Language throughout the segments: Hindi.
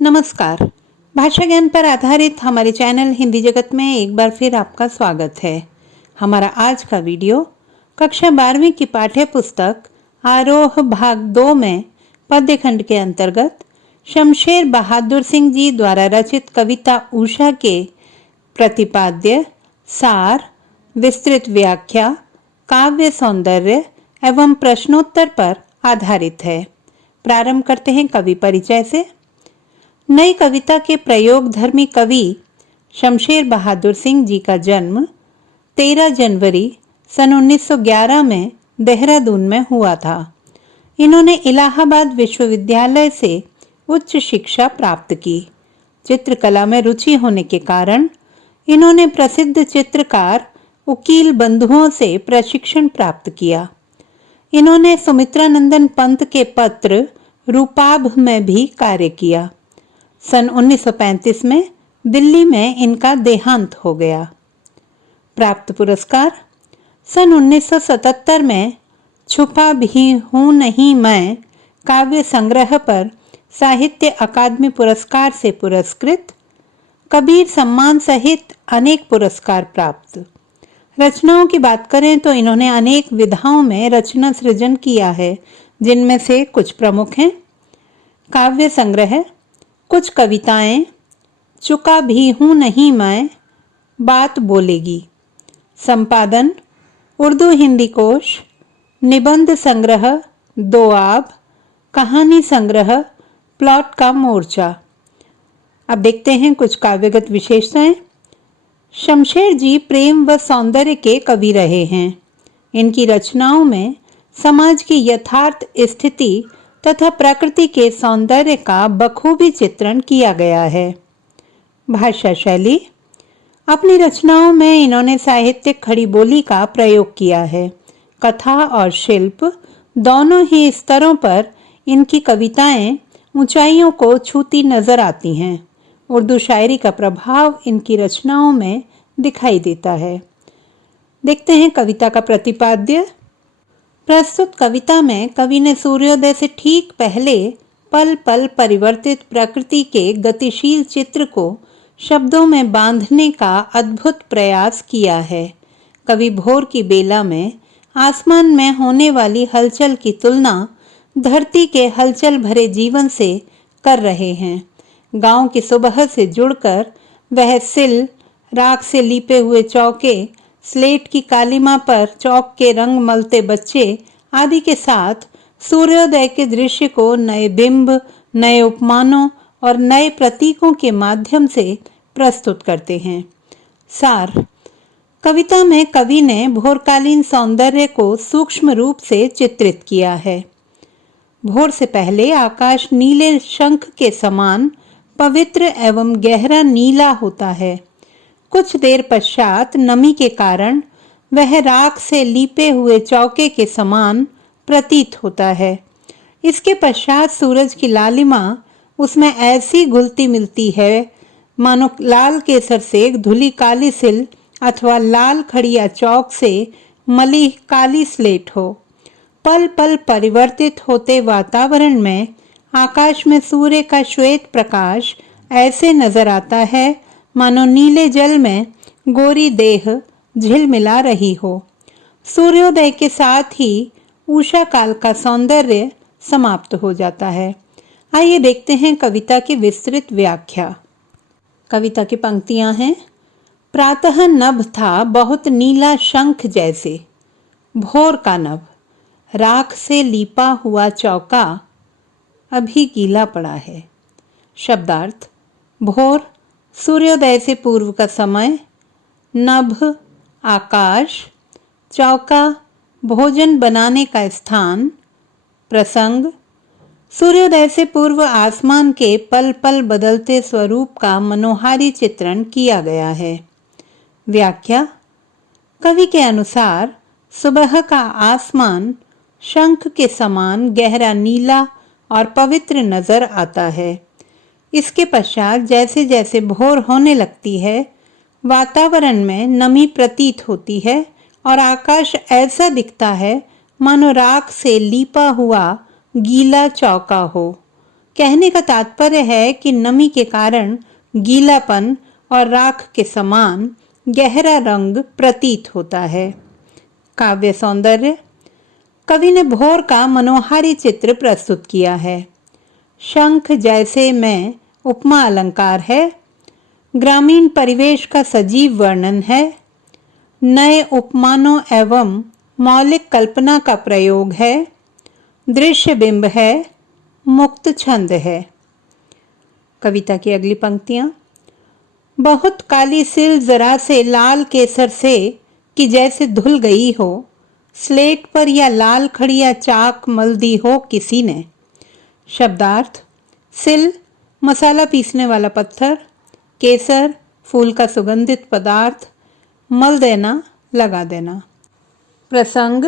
नमस्कार। भाषा ज्ञान पर आधारित हमारे चैनल हिंदी जगत में एक बार फिर आपका स्वागत है। हमारा आज का वीडियो कक्षा 12वीं की पाठ्य पुस्तक आरोह भाग 2 में पद्य खंड के अंतर्गत शमशेर बहादुर सिंह जी द्वारा रचित कविता उषा के प्रतिपाद्य, सार, विस्तृत व्याख्या, काव्य सौंदर्य एवं प्रश्नोत्तर पर आधारित है। प्रारंभ करते हैं कवि परिचय से। नई कविता के प्रयोग धर्मी कवि शमशेर बहादुर सिंह जी का जन्म 13 जनवरी सन 1911 में देहरादून में हुआ था। इन्होंने इलाहाबाद विश्वविद्यालय से उच्च शिक्षा प्राप्त की। चित्रकला में रुचि होने के कारण इन्होंने प्रसिद्ध चित्रकार उकील बंधुओं से प्रशिक्षण प्राप्त किया। इन्होंने सुमित्रानंदन पंत के पत्र रूपाभ में भी कार्य किया। सन 1935 में दिल्ली में इनका देहांत हो गया। प्राप्त पुरस्कार सन 1977 में छुपा भी हूँ नहीं मैं काव्य संग्रह पर साहित्य अकादमी पुरस्कार से पुरस्कृत, कबीर सम्मान सहित अनेक पुरस्कार प्राप्त। रचनाओं की बात करें तो इन्होंने अनेक विधाओं में रचना सृजन किया है, जिनमें से कुछ प्रमुख हैं। काव्य संग्रह, कुछ कविताएं, चुका भी हूँ नहीं मैं, बात बोलेगी। संपादन उर्दू हिंदी कोश, निबंध संग्रह दोआब, कहानी संग्रह प्लॉट का मोर्चा। अब देखते हैं कुछ काव्यगत विशेषताएं। शमशेर जी प्रेम व सौंदर्य के कवि रहे हैं। इनकी रचनाओं में समाज की यथार्थ स्थिति तथा प्रकृति के सौंदर्य का बखूबी चित्रण किया गया है। भाषा शैली, अपनी रचनाओं में इन्होंने साहित्यिक खड़ी बोली का प्रयोग किया है। कथा और शिल्प दोनों ही स्तरों पर इनकी कविताएं ऊंचाइयों को छूती नजर आती हैं। उर्दू शायरी का प्रभाव इनकी रचनाओं में दिखाई देता है। देखते हैं कविता का प्रतिपाद्य। प्रस्तुत कविता में कवि ने सूर्योदय से ठीक पहले पल पल परिवर्तित प्रकृति के गतिशील चित्र को शब्दों में बांधने का अद्भुत प्रयास किया है। कवि भोर की बेला में आसमान में होने वाली हलचल की तुलना धरती के हलचल भरे जीवन से कर रहे हैं। गांव की सुबह से जुड़कर वह सिल, राख से लीपे हुए चौके, स्लेट की कालीमा पर चौक के रंग मलते बच्चे आदि के साथ सूर्योदय के दृश्य को नए बिंब, नए उपमानों और नए प्रतीकों के माध्यम से प्रस्तुत करते हैं। सार, कविता में कवि ने भोरकालीन सौंदर्य को सूक्ष्म रूप से चित्रित किया है। भोर से पहले आकाश नीले शंख के समान पवित्र एवं गहरा नीला होता है। कुछ देर पश्चात नमी के कारण वह राख से लीपे हुए चौके के समान प्रतीत होता है। इसके पश्चात सूरज की लालिमा उसमें ऐसी घुलती मिलती है मानो लाल केसर से धुली काली सिल अथवा लाल खड़िया चौक से मली काली स्लेट हो। पल पल परिवर्तित होते वातावरण में आकाश में सूर्य का श्वेत प्रकाश ऐसे नजर आता है मानो नीले जल में गोरी देह झिलमिला रही हो। सूर्योदय के साथ ही उषा काल का सौंदर्य समाप्त हो जाता है। आइए देखते हैं कविता की विस्तृत व्याख्या। कविता की पंक्तियां हैं। प्रातः नभ था बहुत नीला शंख जैसे, भोर का नभ, राख से लीपा हुआ चौका अभी गीला पड़ा है। शब्दार्थ, भोर सूर्योदय से पूर्व का समय, नभ आकाश, चौका भोजन बनाने का स्थान। प्रसंग, सूर्योदय से पूर्व आसमान के पल पल बदलते स्वरूप का मनोहारी चित्रण किया गया है। व्याख्या, कवि के अनुसार सुबह का आसमान शंख के समान गहरा नीला और पवित्र नजर आता है। इसके पश्चात जैसे जैसे भोर होने लगती है, वातावरण में नमी प्रतीत होती है और आकाश ऐसा दिखता है मानो राख से लीपा हुआ गीला चौका हो। कहने का तात्पर्य है कि नमी के कारण गीलापन और राख के समान गहरा रंग प्रतीत होता है। काव्य सौंदर्य। कवि ने भोर का मनोहारी चित्र प्रस्तुत किया है। शंख जैसे में उपमा अलंकार है। ग्रामीण परिवेश का सजीव वर्णन है। नए उपमानों एवं मौलिक कल्पना का प्रयोग है। दृश्य बिंब है। मुक्त छंद है। कविता की अगली पंक्तियां। बहुत काली सिल जरा से लाल केसर से कि जैसे धुल गई हो, स्लेट पर या लाल खड़िया चाक मल दी हो किसी ने। शब्दार्थ। सिल मसाला पीसने वाला पत्थर, केसर फूल का सुगंधित पदार्थ, मल देना लगा देना। प्रसंग।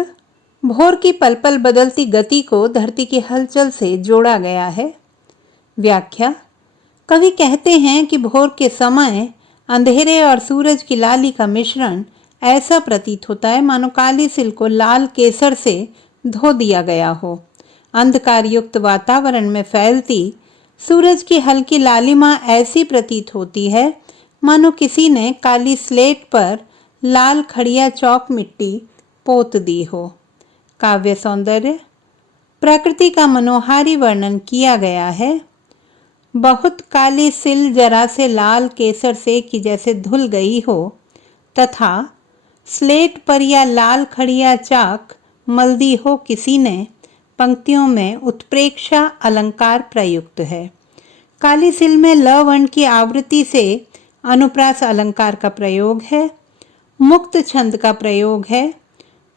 भोर की पल पल बदलती गति को धरती की हलचल से जोड़ा गया है। व्याख्या। कवि कहते हैं कि भोर के समय अंधेरे और सूरज की लाली का मिश्रण ऐसा प्रतीत होता है मानो काली सिल को लाल केसर से धो दिया गया हो। अंधकार युक्त वातावरण में फैलती सूरज की हल्की लालिमा ऐसी प्रतीत होती है मानो किसी ने काली स्लेट पर लाल खड़िया चौक मिट्टी पोत दी हो। काव्य सौंदर्य। प्रकृति का मनोहारी वर्णन किया गया है। बहुत काली सिल जरा से लाल केसर से कि जैसे धुल गई हो तथा स्लेट पर या लाल खड़िया चाक मल दी हो किसी ने पंक्तियों में उत्प्रेक्षा अलंकार प्रयुक्त है। काली सिल में ल वर्ण की आवृत्ति से अनुप्रास अलंकार का प्रयोग है। मुक्त छंद का प्रयोग है।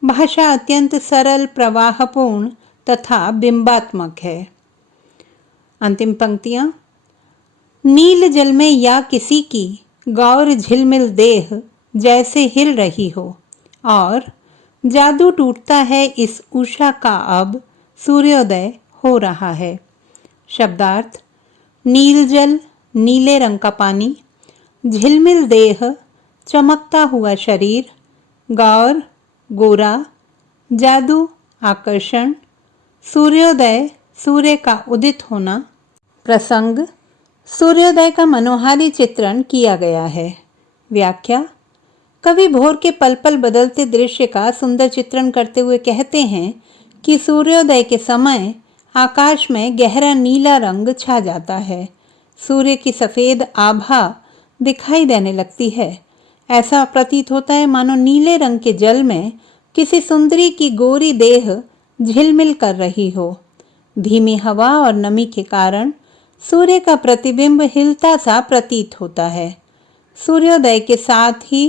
भाषा अत्यंत सरल, प्रवाहपूर्ण तथा बिंबात्मक है। अंतिम पंक्तियां। नील जल में या किसी की गौर झिलमिल देह जैसे हिल रही हो और जादू टूटता है इस उषा का अब सूर्योदय हो रहा है। शब्दार्थ। नील जल नीले रंग का पानी, झिलमिल देह चमकता हुआ शरीर, गौर गोरा, जादू आकर्षण, सूर्योदय सूर्य का उदित होना। प्रसंग। सूर्योदय का मनोहारी चित्रण किया गया है। व्याख्या। कवि भोर के पल पल बदलते दृश्य का सुंदर चित्रण करते हुए कहते हैं कि सूर्योदय के समय आकाश में गहरा नीला रंग छा जाता है। सूर्य की सफेद आभा दिखाई देने लगती है। ऐसा प्रतीत होता है मानो नीले रंग के जल में किसी सुंदरी की गोरी देह झिलमिल कर रही हो। धीमी हवा और नमी के कारण सूर्य का प्रतिबिंब हिलता सा प्रतीत होता है। सूर्योदय के साथ ही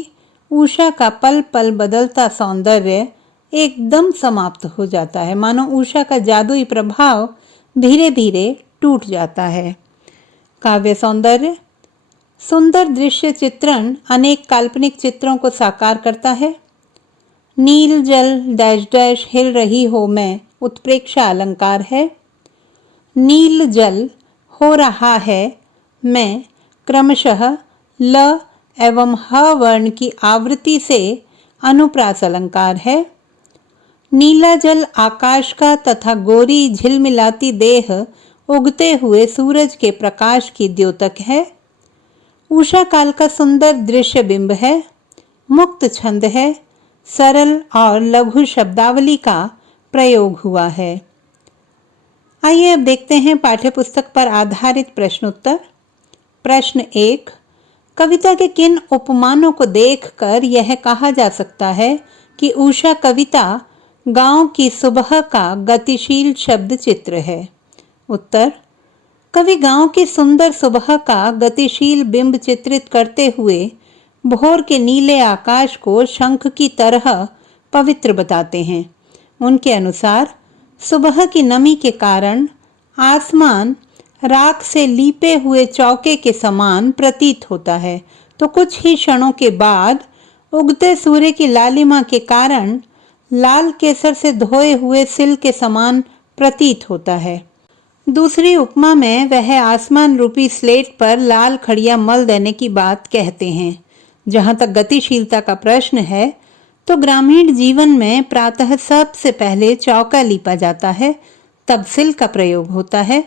उषा का पल पल बदलता सौंदर्य एकदम समाप्त हो जाता है, मानो उषा का जादुई प्रभाव धीरे धीरे टूट जाता है। काव्य सौंदर्य। सुंदर दृश्य चित्रण अनेक काल्पनिक चित्रों को साकार करता है। नील जल डैश डैश हिल रही हो में उत्प्रेक्षा अलंकार है। नील जल हो रहा है में क्रमशः ल एवं ह वर्ण की आवृत्ति से अनुप्रास अलंकार है। नीला जल आकाश का तथा गोरी झिलमिलाती देह उगते हुए सूरज के प्रकाश की द्योतक है। उषा काल का सुंदर दृश्य बिंब है। मुक्त छंद है। सरल और लघु शब्दावली का प्रयोग हुआ है। आइए अब देखते हैं पाठ्यपुस्तक पर आधारित प्रश्नोत्तर। प्रश्न 1। कविता के किन उपमानों को देखकर यह कहा जा सकता है कि उषा कविता गांव की सुबह का गतिशील शब्द चित्र है? उत्तर। कवि गांव की सुंदर सुबह का गतिशील बिंब चित्रित करते हुए भोर के नीले आकाश को शंख की तरह पवित्र बताते हैं। उनके अनुसार सुबह की नमी के कारण आसमान राख से लीपे हुए चौके के समान प्रतीत होता है, तो कुछ ही क्षणों के बाद उगते सूर्य की लालिमा के कारण लाल केसर से धोए हुए सिल के समान प्रतीत होता है। दूसरी उपमा में वह आसमान रूपी स्लेट पर लाल खड़िया मल देने की बात कहते हैं। जहां तक गतिशीलता का प्रश्न है, तो ग्रामीण जीवन में प्रातः सबसे पहले चौका लीपा जाता है, तब सिल का प्रयोग होता है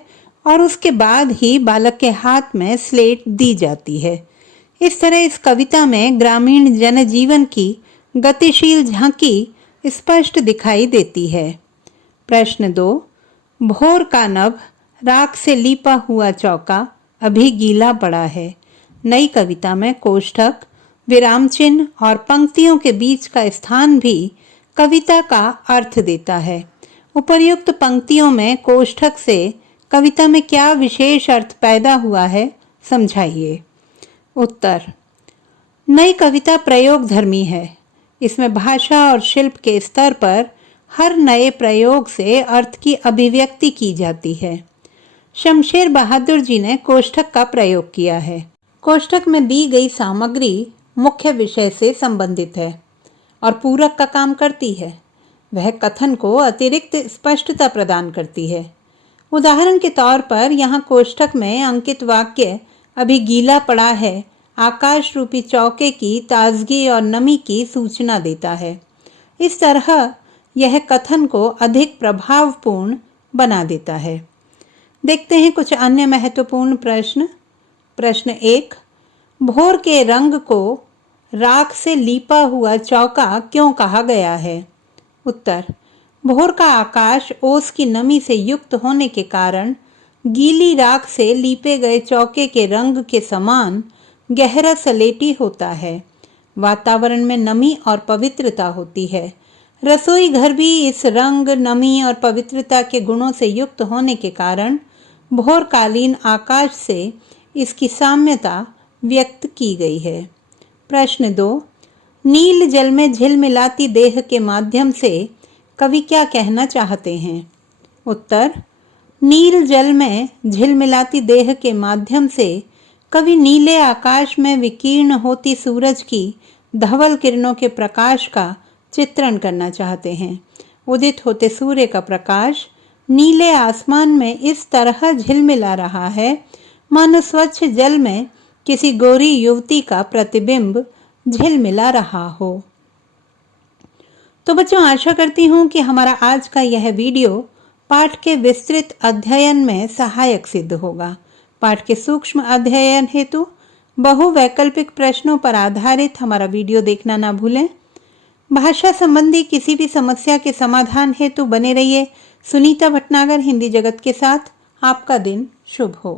और उसके बाद ही बालक के हाथ में स्लेट दी जाती है। इस तरह इस कविता में ग्रामीण जनजीवन की गतिशील झांकी स्पष्ट दिखाई देती है। प्रश्न 2, भोर का नभ, राख से लीपा हुआ चौका अभी गीला पड़ा है। नई कविता में कोष्ठक, विराम चिन्ह और पंक्तियों के बीच का स्थान भी कविता का अर्थ देता है। उपर्युक्त पंक्तियों में कोष्ठक से कविता में क्या विशेष अर्थ पैदा हुआ है, समझाइए। उत्तर: नई कविता प्रयोग धर्मी है। इसमें भाषा और शिल्प के स्तर पर हर नए प्रयोग से अर्थ की अभिव्यक्ति की जाती है। शमशेर बहादुर जी ने कोष्ठक का प्रयोग किया है। कोष्ठक में दी गई सामग्री मुख्य विषय से संबंधित है और पूरक का काम करती है। वह कथन को अतिरिक्त स्पष्टता प्रदान करती है। उदाहरण के तौर पर यहाँ कोष्ठक में अंकित वाक्य अभी गीला पड़ा है आकाश रूपी चौके की ताजगी और नमी की सूचना देता है। इस तरह यह कथन को अधिक प्रभावपूर्ण बना देता है। देखते हैं कुछ अन्य महत्वपूर्ण प्रश्न। प्रश्न 1, भोर के रंग को राख से लीपा हुआ चौका क्यों कहा गया है? उत्तर: भोर का आकाश ओस की नमी से युक्त होने के कारण गीली राख से लीपे गए चौके के रंग के समान गहरा सलेटी होता है। वातावरण में नमी और पवित्रता होती है। रसोई घर भी इस रंग, नमी और पवित्रता के गुणों से युक्त होने के कारण भोरकालीन आकाश से इसकी साम्यता व्यक्त की गई है। प्रश्न 2, नील जल में झिलमिलाती देह के माध्यम से कवि क्या कहना चाहते हैं? उत्तर: नील जल में झिलमिलाती देह के माध्यम से कवि नीले आकाश में विकीर्ण होती सूरज की धवल किरणों के प्रकाश का चित्रण करना चाहते हैं। उदित होते सूर्य का प्रकाश नीले आसमान में इस तरह झिलमिला रहा है मानो स्वच्छ जल में किसी गोरी युवती का प्रतिबिंब झिलमिला रहा हो। तो बच्चों, आशा करती हूँ कि हमारा आज का यह वीडियो पाठ के विस्तृत अध्ययन में सहायक सिद्ध होगा। पाठ के सूक्ष्म अध्ययन हेतु बहुवैकल्पिक प्रश्नों पर आधारित हमारा वीडियो देखना ना भूलें। भाषा संबंधी किसी भी समस्या के समाधान हेतु बने रहिए सुनीता भटनागर हिंदी जगत के साथ। आपका दिन शुभ हो।